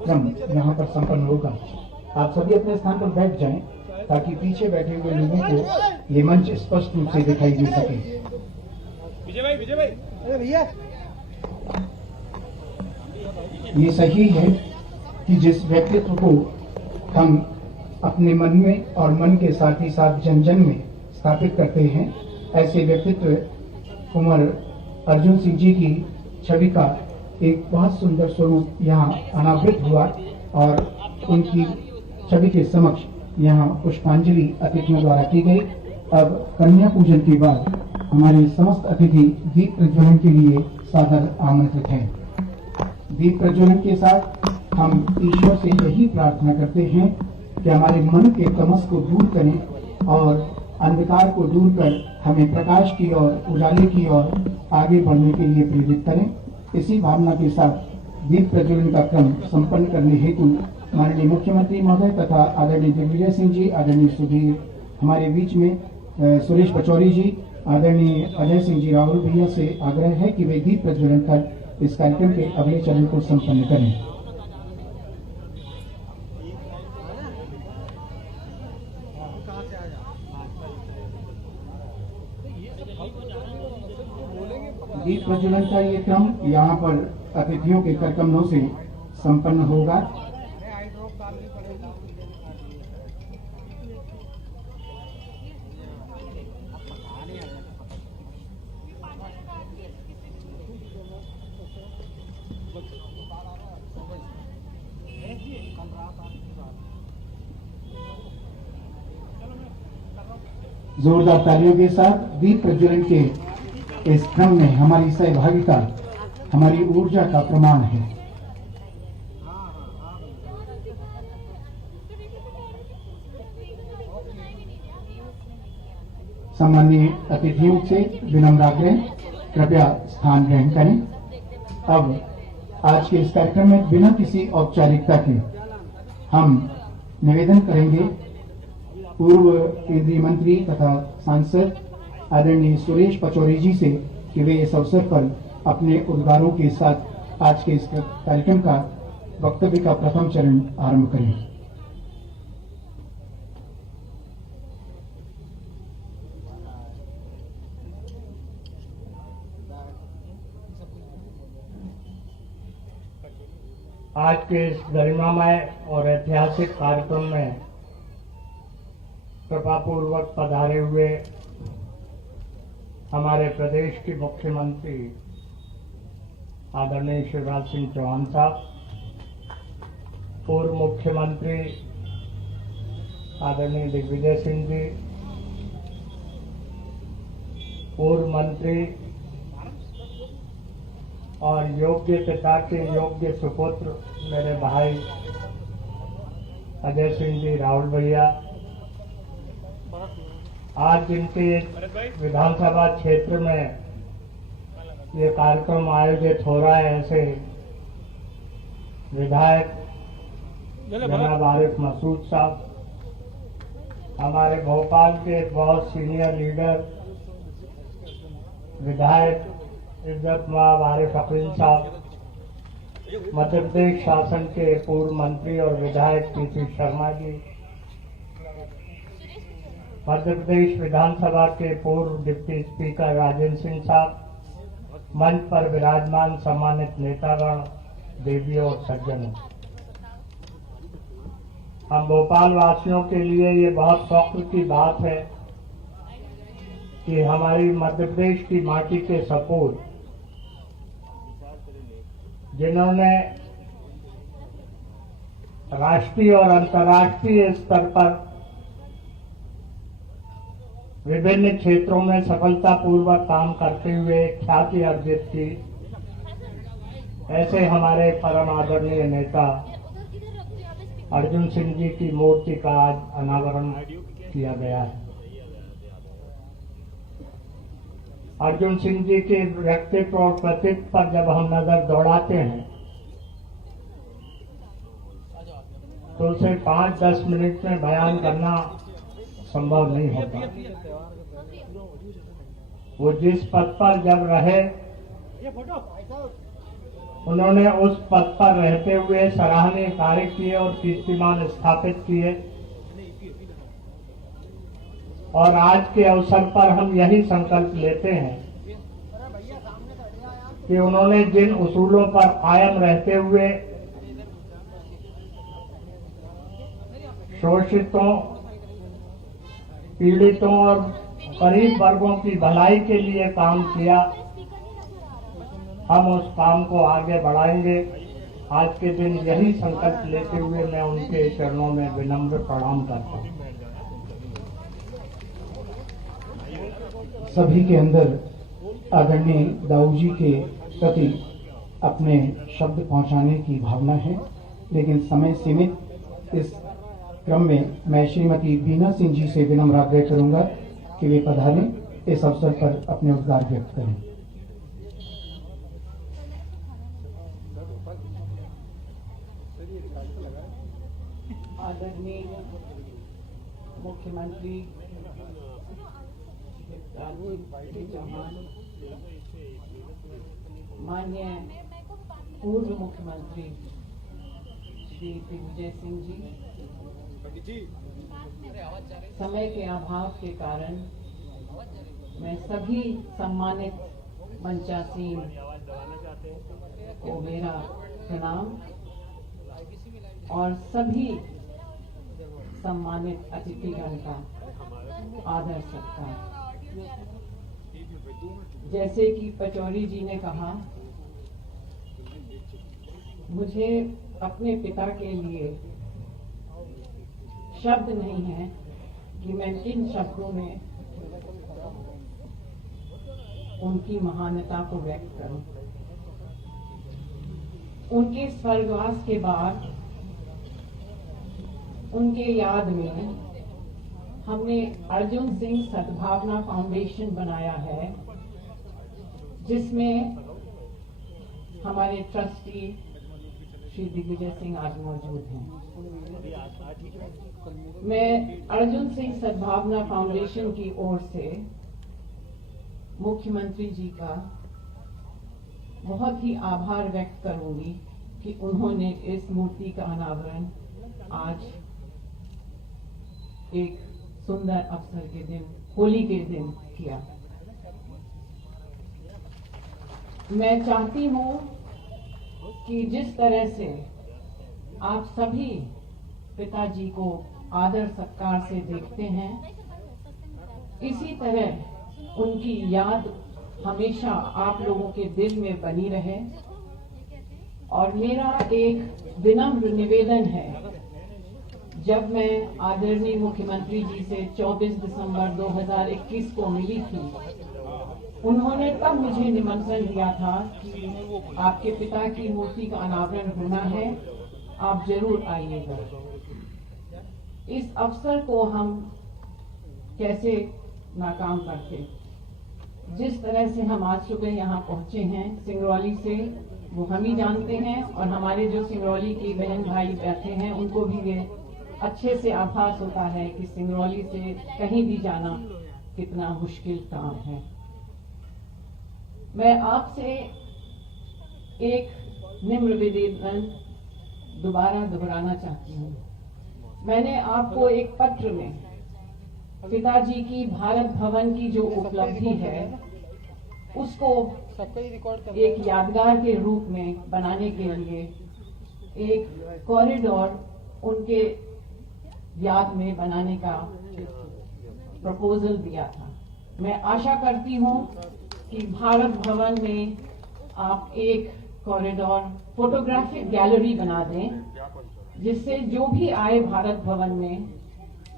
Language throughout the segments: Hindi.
क्रम यहाँ पर संपन्न होगा। आप सभी अपने स्थान पर बैठ जाएं ताकि पीछे बैठे हुए लोगों को ये मंच स्पष्ट रूप से दिखाई दे सके। विजय भाई, अरे भैया, ये सही है कि जिस व्यक्तित्व को हम अपने मन में और मन के साथ ही साथ जन जन में स्थापित करते हैं, ऐसे व्यक्तित्व कुंवर अर्जुन सिंह जी की छवि का एक बहुत सुंदर स्वरूप यहाँ अनावृत हुआ और उनकी छवि के समक्ष यहाँ पुष्पांजलि अतिथियों द्वारा की गई। अब कन्या पूजन के बाद हमारे समस्त अतिथि दीप प्रज्वलन के लिए सादर आमंत्रित हैं। दीप प्रज्वलन के साथ हम ईश्वर से यही प्रार्थना करते हैं कि हमारे मन के तमस को दूर करें और अंधकार को दूर कर हमें प्रकाश की ओर, उजाले की ओर आगे बढ़ने के लिए प्रेरित करें। इसी भावना के साथ दीप प्रज्वलन का क्रम संपन्न करने हेतु माननीय मुख्यमंत्री महोदय तथा आदरणीय दिग्विजय सिंह जी, आदरणीय सुधीर हमारे बीच में सुरेश पचौरी जी, आदरणीय अजय सिंह जी राहुल भैया से आग्रह है कि वे दीप प्रज्वलन कर इस कार्यक्रम के अगले चरण को संपन्न करें। दीप प्रज्वलन का ये क्रम यहाँ पर अतिथियों के करकमलों से संपन्न होगा। जोरदार तालियों के साथ दीप प्रज्वलन के इस क्रम में हमारी सहभागिता हमारी ऊर्जा का प्रमाण है। सम्माननीय अतिथियों से विनम्र आग्रह, कृपया स्थान ग्रहण करें। अब आज के इस कार्यक्रम में बिना किसी औपचारिकता के हम निवेदन करेंगे पूर्व केंद्रीय मंत्री तथा सांसद आदरणीय सुरेश पचौरी जी से कि वे इस अवसर पर अपने उद्गारों के साथ आज के इस कार्यक्रम का वक्तव्य का प्रथम चरण आरंभ करें। आज के इस गरिमामय और ऐतिहासिक कार्यक्रम में कृपापूर्वक पधारे हुए हमारे प्रदेश के मुख्यमंत्री आदरणीय शिवराज सिंह चौहान साहब, पूर्व मुख्यमंत्री आदरणीय दिग्विजय सिंह जी, पूर्व मंत्री और योग्य पिता के योग्य सुपुत्र मेरे भाई अजय सिंह जी राहुल भैया, आज जिनके विधानसभा क्षेत्र में ये कार्यक्रम आयोजित हो रहा है, ऐसे विधायक जनाब आरिफ मसूद साहब, हमारे भोपाल के बहुत सीनियर लीडर विधायक इज्जत माब आरिफ अकील साहब, मध्य प्रदेश शासन के पूर्व मंत्री और विधायक पीसी शर्मा जी, मध्य प्रदेश विधानसभा के पूर्व डिप्टी स्पीकर राजेंद्र सिंह साहब, मंच पर विराजमान सम्मानित नेतागण, देवियों और सज्जनों, हम भोपाल वासियों के लिए ये बहुत फख्र की बात है कि हमारी मध्य प्रदेश की माटी के सपूत जिन्होंने राष्ट्रीय और अंतर्राष्ट्रीय स्तर पर विभिन्न क्षेत्रों में सफलतापूर्वक काम करते हुए ख्याति अर्जित की, ऐसे हमारे परम आदरणीय नेता अर्जुन सिंह जी की मूर्ति का आज अनावरण किया गया है। अर्जुन सिंह जी के व्यक्तित्व और कृतित्व पर जब हम नजर दौड़ाते हैं तो उसे 5-10 मिनट में बयान करना संभव नहीं होता। वो जिस पद पर जब रहे उन्होंने उस पद पर रहते हुए सराहनीय कार्य किए और कीर्तिमान स्थापित किए। और आज के अवसर पर हम यही संकल्प लेते हैं कि उन्होंने जिन उसूलों पर कायम रहते हुए शोषितों, पीड़ितों और गरीब वर्गों की भलाई के लिए काम किया, हम उस काम को आगे बढ़ाएंगे। आज के दिन यही संकल्प लेते हुए मैं उनके चरणों में विनम्र प्रणाम करता हूं। सभी के अंदर आदरणीय दाऊ जी के प्रति अपने शब्द पहुंचाने की भावना है, लेकिन समय सीमित इस क्रम में मैं श्रीमती बीना सिंह जी से विनम्र आग्रह करूंगा कि वे पधारें, इस अवसर पर अपने उद्गार व्यक्त करें। आदरणीय मुख्यमंत्री चौहान, माननीय पूर्व मुख्यमंत्री श्री दिग्विजय सिंह जी, समय के अभाव के कारण मैं सभी सम्मानित मंचासीन को मेरा प्रणाम और सभी सम्मानित अतिथिगण का आदर सत्कार। जैसे कि पचौरी जी ने कहा, मुझे अपने पिता के लिए शब्द नहीं है कि मैं किन शब्दों में उनकी महानता को व्यक्त करूं। उनके स्वर्गवास के बाद उनके याद में हमने अर्जुन सिंह सद्भावना फाउंडेशन बनाया है, जिसमें हमारे ट्रस्टी श्री दिग्विजय सिंह आज मौजूद हैं। मैं अर्जुन सिंह सद्भावना फाउंडेशन की ओर से मुख्यमंत्री जी का बहुत ही आभार व्यक्त करूंगी कि उन्होंने इस मूर्ति का अनावरण आज एक सुंदर अवसर के दिन, होली के दिन किया। मैं चाहती हूं कि जिस तरह से आप सभी पिताजी को आदर सत्कार से देखते हैं, इसी तरह उनकी याद हमेशा आप लोगों के दिल में बनी रहे। और मेरा एक विनम्र निवेदन है, जब मैं आदरणीय मुख्यमंत्री जी से 24 दिसंबर 2021 को मिली थी, उन्होंने तब मुझे निमंत्रण दिया था कि आपके पिता की मूर्ति का अनावरण होना है, आप जरूर आइएगा। इस अवसर को हम कैसे नाकाम करते। जिस तरह से हम आज सुबह यहाँ पहुंचे हैं सिंगरौली से, वो हम ही जानते हैं, और हमारे जो सिंगरौली की बहन भाई बैठे हैं उनको भी ये अच्छे से आभास होता है कि सिंगरौली से कहीं भी जाना कितना मुश्किल काम है। मैं आपसे एक निम्र निवेदन दोबारा दोहराना चाहती हूँ। मैंने आपको एक पत्र में पिताजी की भारत भवन की जो उपलब्धि है उसको एक यादगार के रूप में बनाने के लिए एक कॉरिडोर उनके याद में बनाने का प्रपोजल दिया था। मैं आशा करती हूँ कि भारत भवन में आप एक कॉरिडोर फोटोग्राफिक गैलरी बना दें, जिससे जो भी आए भारत भवन में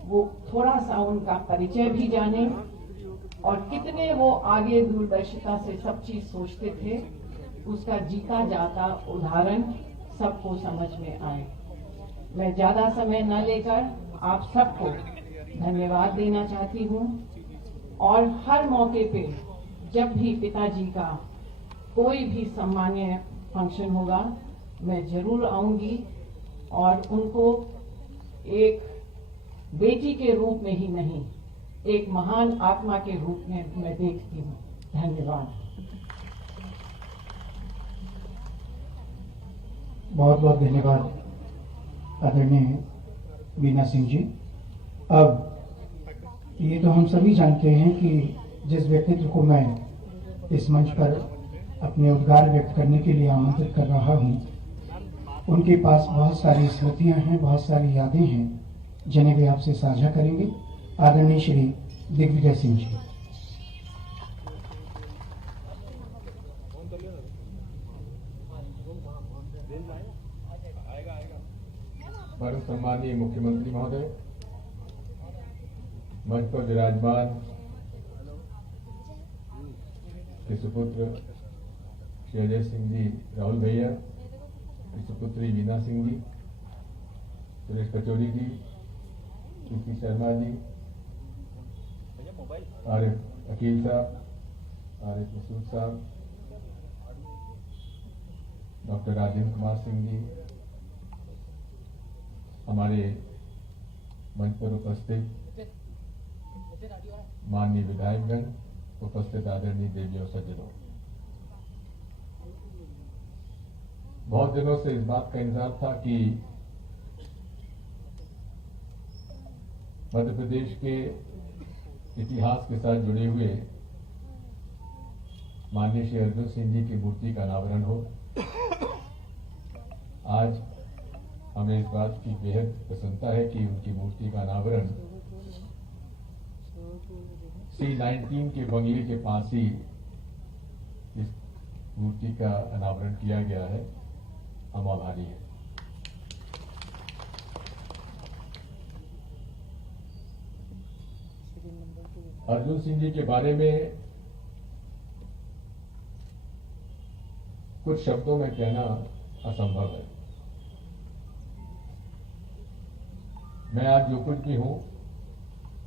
वो थोड़ा सा उनका परिचय भी जाने और कितने वो आगे दूरदर्शिता से सब चीज सोचते थे, उसका जीता जाता उदाहरण सबको समझ में आए। मैं ज्यादा समय न लेकर आप सबको धन्यवाद देना चाहती हूँ और हर मौके पे जब भी पिताजी का कोई भी सम्मानीय फंक्शन होगा मैं जरूर आऊंगी और उनको एक बेटी के रूप में ही नहीं, एक महान आत्मा के रूप में मैं देखती हूँ। धन्यवाद। बहुत बहुत धन्यवाद आदरणीय वीना सिंह जी। अब ये तो हम सभी जानते हैं कि जिस व्यक्तित्व को मैं इस मंच पर अपने उद्गार व्यक्त करने के लिए आमंत्रित कर रहा हूं, उनके पास बहुत सारी स्मृतियां हैं, बहुत सारी यादें हैं जिन्हें वे आपसे साझा करेंगे। आदरणीय श्री दिग्विजय सिंह जी। परम सम्मानीय मुख्यमंत्री महोदय, मंच पर विराजमान के सुपुत्र श्री अजय सिंह जी, राहुल भैया की सुपुत्री वीना सिंह जी, सुरेश कचौरी जी, पीसी शर्मा जी, आरिफ अकील साहब, आरिफ मसूद साहब, डॉक्टर राजेंद्र कुमार सिंह जी, हमारे मंच पर उपस्थित माननीय विधायकगण, उपस्थित आदरणीय देवी और सज्जनों, बहुत दिनों से इस बात का इंतजार था कि मध्य प्रदेश के इतिहास के साथ जुड़े हुए माननीय श्री अर्जुन सिंह जी की मूर्ति का अनावरण हो। आज हमें इस बात की बेहद प्रसन्नता है कि उनकी मूर्ति का अनावरण C19 के बंगले के पास ही इस मूर्ति का अनावरण किया गया है। हम आभारी हैं। अर्जुन सिंह जी के बारे में कुछ शब्दों में कहना असंभव है। मैं आज जो कुछ भी हूं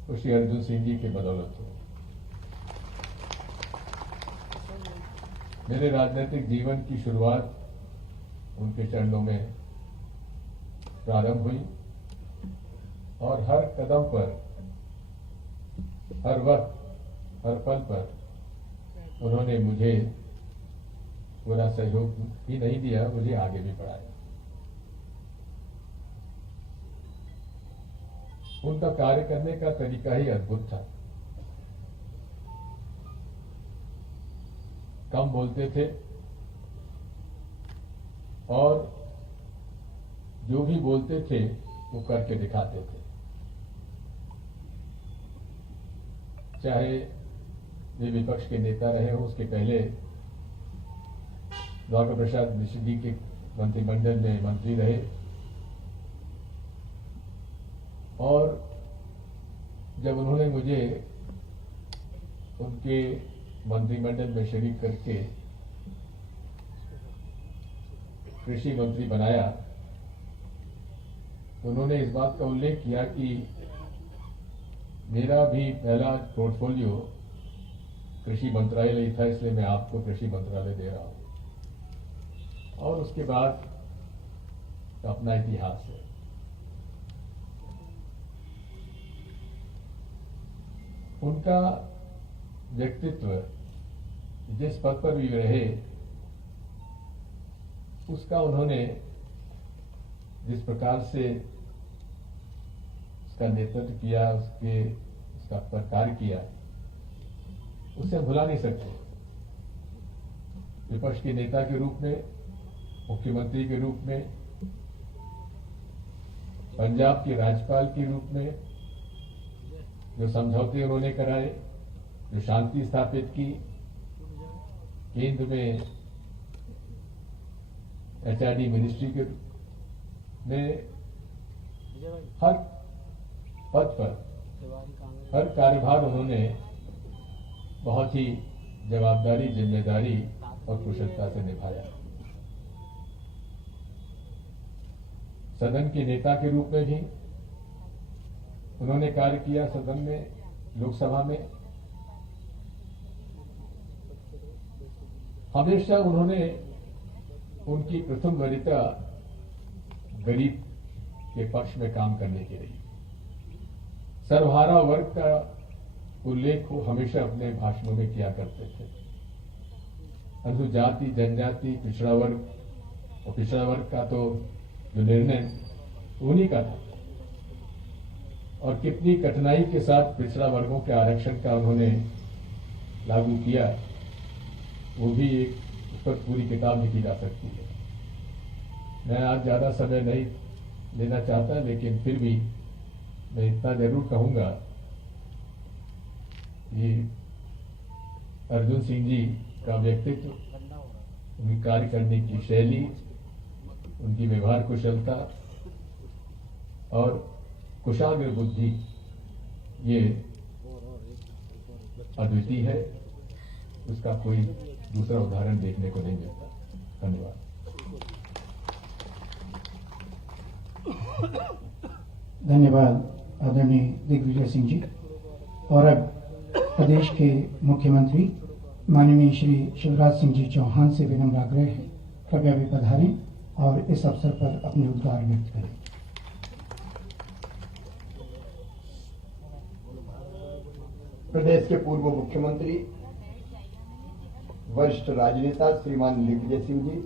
वो श्री अर्जुन सिंह जी के बदौलत हूं। मेरे राजनीतिक जीवन की शुरुआत उनके चरणों में प्रारंभ हुई और हर कदम पर, हर वक्त, हर पल पर उन्होंने मुझे पूरा सहयोग ही नहीं दिया, मुझे आगे भी बढ़ाया। उनका कार्य करने का तरीका ही अद्भुत था। कम बोलते थे और जो भी बोलते थे वो करके दिखाते थे। चाहे वे विपक्ष के नेता रहे हो, उसके पहले द्वारका प्रसाद मिश्र जी के मंत्रिमंडल में मंत्री रहे और जब उन्होंने मुझे उनके मंत्रिमंडल में शरीक करके कृषि मंत्री बनाया, तो उन्होंने इस बात का उल्लेख किया कि मेरा भी पहला पोर्टफोलियो कृषि मंत्रालय था, इसलिए मैं आपको कृषि मंत्रालय दे रहा हूं। और उसके बाद अपना इतिहास है। उनका व्यक्तित्व जिस पद पर भी रहे, उसका उन्होंने जिस प्रकार से उसका नेतृत्व किया, उसका प्रकार किया, उसे भुला नहीं सकते। विपक्ष के नेता के रूप में, मुख्यमंत्री के रूप में, पंजाब के राज्यपाल के रूप में जो समझौते उन्होंने कराए, जो शांति स्थापित की, केंद्र में HRD मिनिस्ट्री के में हर पद पर, हर कार्यभार उन्होंने बहुत ही जवाबदारी, जिम्मेदारी और कुशलता से निभाया। सदन के नेता के रूप में भी उन्होंने कार्य किया। सदन में, लोकसभा में हमेशा उन्होंने, उनकी प्रथम वरीयता गरीब के पक्ष में काम करने की रही। सर्वहारा वर्ग का उल्लेख वो हमेशा अपने भाषणों में किया करते थे। अनुसूचित जाति, जनजाति, पिछड़ा वर्ग और पिछड़ा वर्ग का तो जो निर्णय उन्हीं का था, और कितनी कठिनाई के साथ पिछड़ा वर्गों के आरक्षण का उन्होंने लागू किया, वो भी एक उस पर पूरी किताब लिखी जा सकती है। मैं आज ज्यादा समय नहीं लेना चाहता, लेकिन फिर भी मैं इतना जरूर कहूंगा कि अर्जुन सिंह जी का व्यक्तित्व, उनकी कार्य करने की शैली, उनकी व्यवहार कुशलता और कुशाग्र बुद्धि, ये अद्वितीय है। उसका कोई दूसरा उदाहरण देखने को नहीं मिलता। धन्यवाद। धन्यवाद आदरणीय दिग्विजय सिंह जी। और अब प्रदेश के मुख्यमंत्री माननीय श्री शिवराज सिंह जी चौहान से विनम्र आग्रह है, कृपया भी पधारें और इस अवसर पर अपने उद्गार व्यक्त करें। प्रदेश के पूर्व मुख्यमंत्री वरिष्ठ राजनेता श्रीमान दिग्विजय सिंह जी,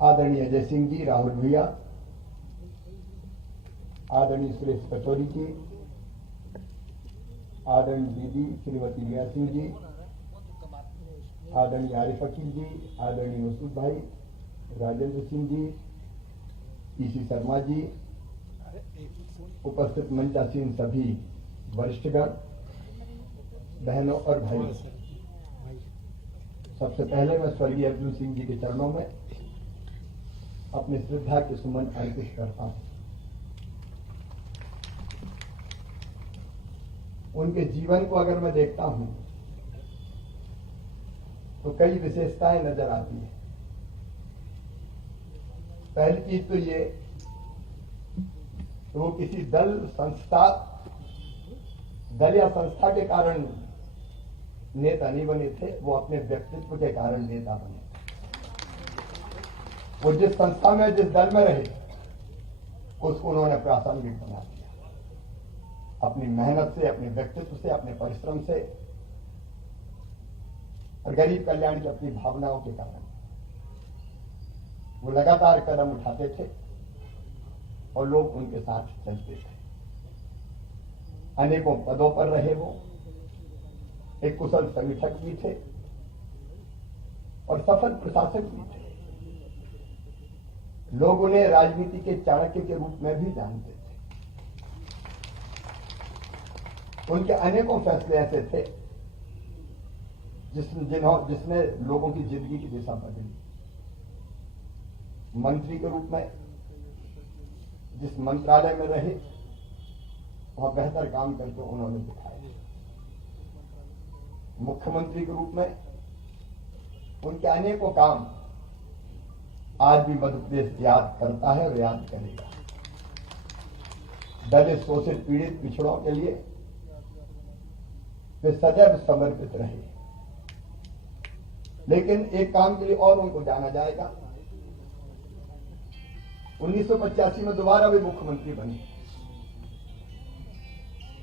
आदरणीय अजय सिंह जी, राहुल भैया, आदरणीय सुरेश पचौरी जी, आदरणीय दीदी श्रीमती लिया सिंह जी, आदरणीय आरिफ अकील जी, आदरणीय मसूद भाई, राजेंद्र सिंह जी, पीसी शर्मा जी, उपस्थित मंचासीन सभी वरिष्ठगण, बहनों और भाइयों, सबसे पहले मैं स्वर्गीय अर्जुन सिंह जी के चरणों में अपनी श्रद्धा के सुमन अर्पित करता हूं। उनके जीवन को अगर मैं देखता हूं तो कई विशेषताएं नजर आती है। पहली चीज तो ये, तो वो किसी दल या संस्था के कारण नेता नहीं बने थे, वो अपने व्यक्तित्व के कारण नेता बने। वो जिस संस्था में, जिस दल में रहे, उसको उन्होंने प्रासंगिक बना दिया अपनी मेहनत से, अपने व्यक्तित्व से, अपने परिश्रम से और गरीब कल्याण की अपनी भावनाओं के कारण। वो लगातार कदम उठाते थे और लोग उनके साथ चलते थे। अनेकों पदों पर रहे वो, एक कुशल संगठक भी थे और सफल प्रशासक भी थे। लोग उन्हें राजनीति के चाणक्य के रूप में भी जानते थे। उनके अनेकों फैसले ऐसे थे जिसने लोगों की जिंदगी की दिशा बदली। मंत्री के रूप में जिस मंत्रालय में रहे, वहां बेहतर काम करके उन्होंने दिखाया। मुख्यमंत्री के रूप में उनके अनेकों काम आज भी मध्य प्रदेश याद करता है और याद करेगा। दलित, शोषित, पीड़ित, पिछड़ों के लिए वे सदैव समर्पित रहे। लेकिन एक काम के लिए और उनको जाना जाएगा। 1985 में दोबारा वे मुख्यमंत्री बने।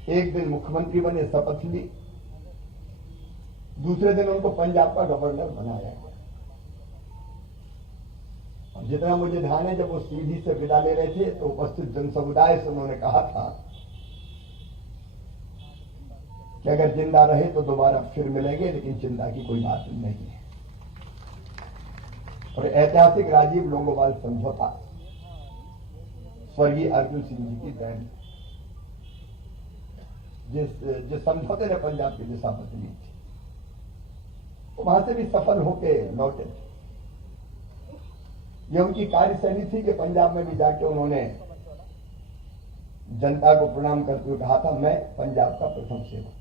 एक दिन मुख्यमंत्री बने, शपथ ली, दूसरे दिन उनको पंजाब का गवर्नर बनाया। और जितना मुझे ध्यान है, जब वो सीधी से विदा ले रहे थे तो उपस्थित जन समुदाय से उन्होंने कहा था कि अगर जिंदा रहे तो दोबारा फिर मिलेंगे, लेकिन चिंता की कोई बात नहीं है। और ऐतिहासिक राजीव लोंगोवाल समझौता स्वर्गीय अर्जुन सिंह जी की देन, जिस समझौते ने पंजाब की दिशा बदली थी, तो वहां से भी सफल होके लौटे थे। यह उनकी कार्यशैली थी कि पंजाब में भी जाके उन्होंने जनता को प्रणाम करते हुए कहा था, मैं पंजाब का प्रथम सेवक।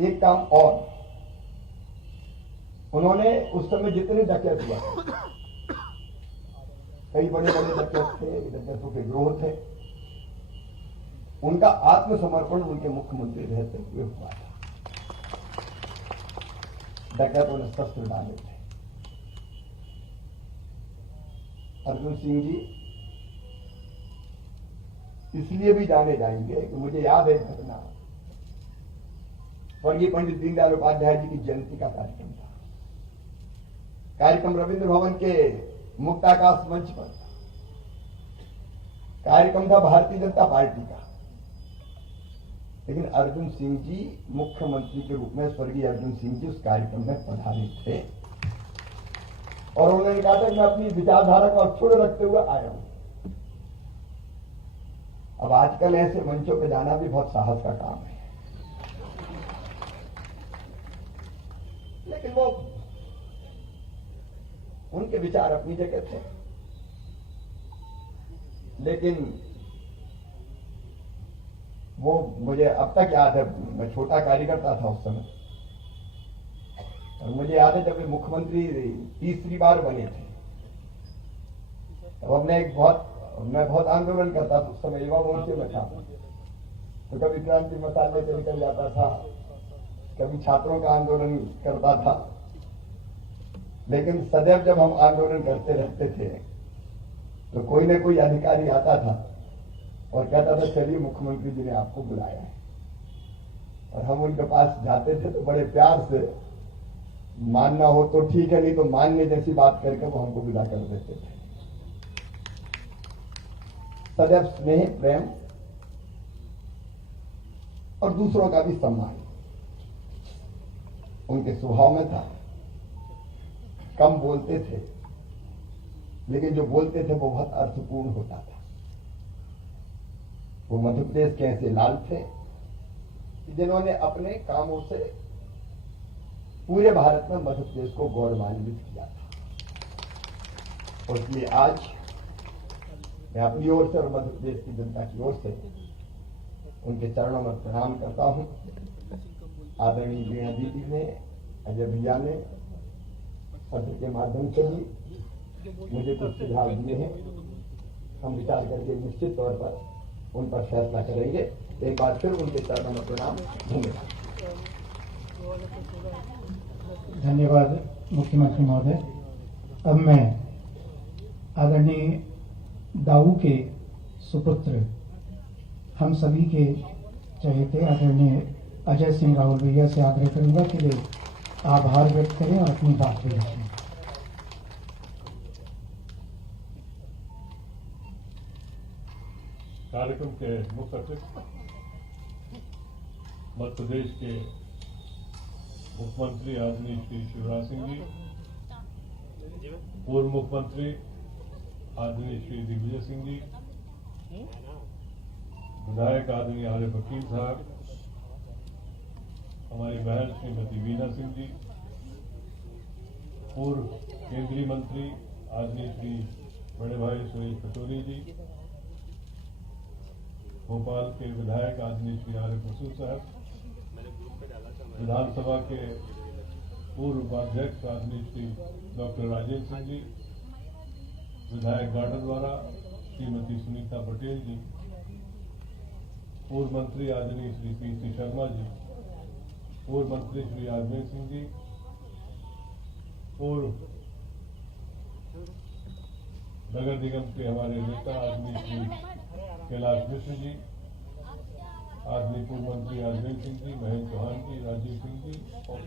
एक काम और, उन्होंने उस समय जितने डकैत हुआ, कई बड़े बड़े डकैत थे, डकैतों के गिरोह थे, उनका आत्मसमर्पण उनके मुख्यमंत्री रहते हुए हुआ था। डकैतों ने शस्त्र डाले थे। अर्जुन सिंह जी इसलिए भी जाने जाएंगे कि मुझे याद है घटना स्वर्गीय पंडित दीनदयाल उपाध्याय जी की जयंती का कार्यक्रम था। कार्यक्रम रविंद्र भवन के मुक्ताकाश मंच पर था। कार्यक्रम था भारतीय जनता पार्टी का, लेकिन अर्जुन सिंह जी मुख्यमंत्री के रूप में, स्वर्गीय अर्जुन सिंह जी उस कार्यक्रम में पधारे थे और उन्होंने कहा था मैं अपनी विचारधारा को अक्षुण्ण रखते हुए आया हूं। अब आजकल ऐसे मंचों पर जाना भी बहुत साहस का काम है, लेकिन वो उनके विचार अपनी जगह थे। लेकिन वो मुझे अब तक याद है, मैं छोटा कार्यकर्ता था उस समय, और मुझे याद है जब वे मुख्यमंत्री तीसरी बार बने थे, तब मैं बहुत आंदोलन करता था। उस समय युवा मोर्चे में था, तो कभी क्रांति मसाले से निकल जाता था, कभी छात्रों का आंदोलन करता था। लेकिन सदैव जब हम आंदोलन करते रहते थे तो कोई न कोई अधिकारी आता था और कहता था चलिए मुख्यमंत्री जी ने आपको बुलाया है, और हम उनके पास जाते थे तो बड़े प्यार से, मानना हो तो ठीक है, नहीं तो मानने जैसी बात करके वो हमको विदा कर देते थे। सदैव स्नेह, प्रेम और दूसरों का भी सम्मान उनके स्वभाव में था। कम बोलते थे, लेकिन जो बोलते थे वो बहुत अर्थपूर्ण होता था। वो मध्य प्रदेश के ऐसे लाल थे जिन्होंने अपने कामों से पूरे भारत में मध्य प्रदेश को गौरवान्वित किया था। और इसलिए आज मैं अपनी ओर से और मध्य प्रदेश की जनता की ओर से उनके चरणों में प्रणाम करता हूं। आदरणीय वीणा दीदी ने, अजय भैया ने सत्र के माध्यम से भी मुझे कुछ सुझाव दिए हैं। हम विचार करके निश्चित तौर पर उन पर फैसला करेंगे। एक बार फिर उनके चरणों में प्रणाम। धन्यवाद। धन्यवाद मुख्यमंत्री महोदय। अब मैं आदरणीय दाऊ के सुपुत्र, हम सभी के चहेते आदरणीय अजय सिंह राहुल भैया से आग्रह करूंगा कि वे आभार व्यक्त करें और अपनी बात भी रखें। कार्यक्रम के मुख्य अतिथि मध्य प्रदेश के मुख्यमंत्री आदरणीय श्री शिवराज सिंह जी, पूर्व मुख्यमंत्री आदरणीय श्री दिग्विजय सिंह जी, विधायक आदरणीय आरिफ वकील साहब, हमारी बहन श्रीमती वीणा सिंह जी, पूर्व केंद्रीय मंत्री आदरणीय श्री बड़े भाई सुरेश पचौरी जी, भोपाल के विधायक आदरणीय श्री आरिफ मसूद साहब, विधानसभा के पूर्व उपाध्यक्ष आदरणीय श्री डॉक्टर राजेंद्र सिंह जी, विधायक गार्डनवाड़ा श्रीमती सुनीता पटेल जी, पूर्व मंत्री आदरणीय श्री पी शर्मा जी, पूर्व मंत्री श्री आजमेर सिंह जी, पूर्व नगर निगम के हमारे नेता आदरणीय श्री कैलाश मिश्र जी, आदरणीय पूर्व मंत्री आजमेर सिंह जी, महेंद्र चौहान जी, राजीव सिंह जी और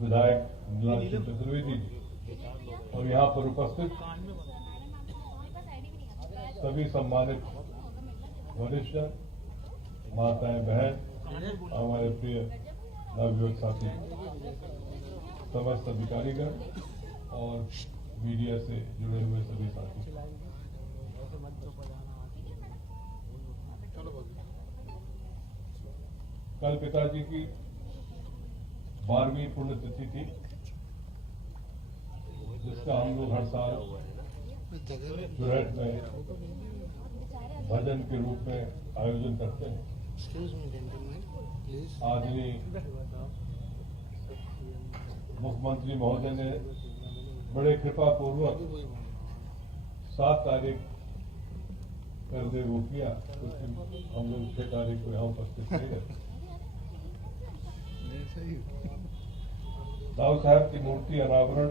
विधायक नीलांशु चतुर्वेदी जी, और यहाँ पर उपस्थित सभी सम्मानित वरिष्ठ माताएं, बहन, हमारे प्रिय नवयुवक साथी, समस्त अधिकारीगण और मीडिया से जुड़े हुए सभी साथी, कल पिताजी की 12वीं पुण्यतिथि थी, जिसका हम लोग हर साल सुरत में भजन के रूप में आयोजन करते हैं। आदरणीय मुख्यमंत्री महोदय ने बड़े कृपा पूर्वक 7 तारीख करने वो किया, क्योंकि हम लोग 6 तारीख को यहाँ उपस्थित नहीं रहे। दाऊ साहब की मूर्ति अनावरण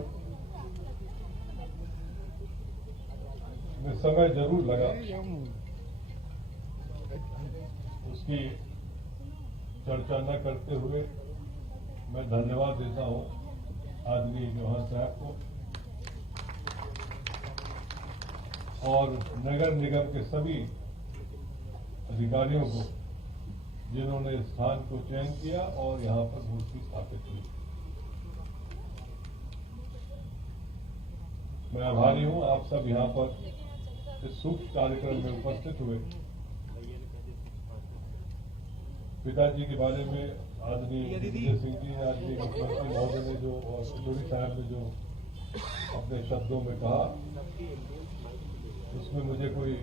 में समय जरूर लगा, उसकी चर्चा न करते हुए मैं धन्यवाद देता हूं आदरणीय चौहान साहब को और नगर निगम के सभी अधिकारियों को जिन्होंने इस स्थान को चयन किया और यहां पर मूर्ति स्थापित हुई। मैं आभारी हूं आप सब यहां पर इस सूक्ष्म कार्यक्रम में उपस्थित हुए। पिताजी के बारे में आदरणीय विजय सिंह जी ने, आदरणीय मुख्यमंत्री महोदय ने जो और सिद्धोरी साहब ने जो अपने शब्दों में कहा, उसमें मुझे कोई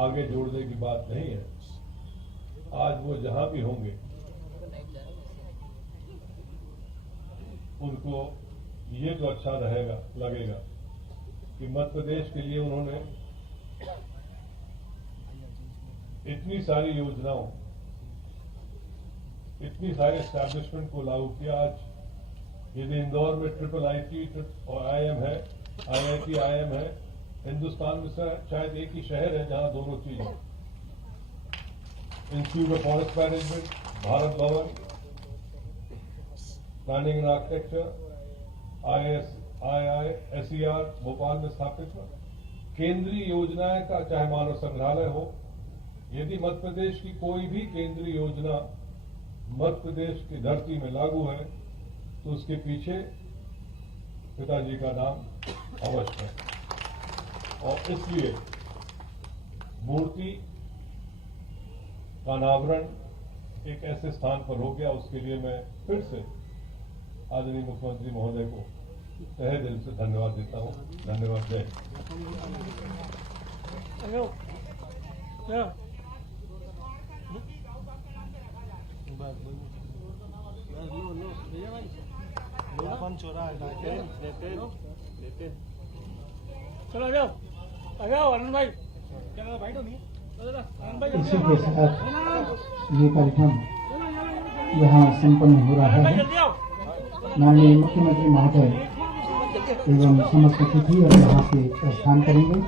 आगे जोड़ने की बात नहीं है। आज वो जहां भी होंगे उनको ये तो अच्छा लगेगा कि मध्य प्रदेश के लिए उन्होंने इतनी सारी योजनाओं, इतनी सारे एस्टैब्लिशमेंट को लागू किया। आज यदि इंदौर में IIT और IIM है, IIT IIM है, हिंदुस्तान में शायद एक ही शहर है जहां दोनों चीज है। Institute of forest management, Bharat Bhavan, planning and architecture, SER Bhopal में स्थापित हुआ। केंद्रीय योजनाएं का चाहे मानव संग्रहालय हो, यदि मध्य प्रदेश की कोई भी केंद्रीय योजना मध्य प्रदेश की धरती में लागू है तो उसके पीछे पिताजी का नाम अवश्य है। और इसलिए मूर्ति का अनावरण एक ऐसे स्थान पर हो गया, उसके लिए मैं फिर से आदरणीय मुख्यमंत्री महोदय को तहे दिल से धन्यवाद देता हूं। धन्यवाद। जय चलो आ जाओ आनंद भाई, इसी के साथ ये कार्यक्रम यहाँ संपन्न हो रहा है। माननीय मुख्यमंत्री महोदय एवं समस्त अतिथि और यहाँ पे प्रस्थान करेंगे।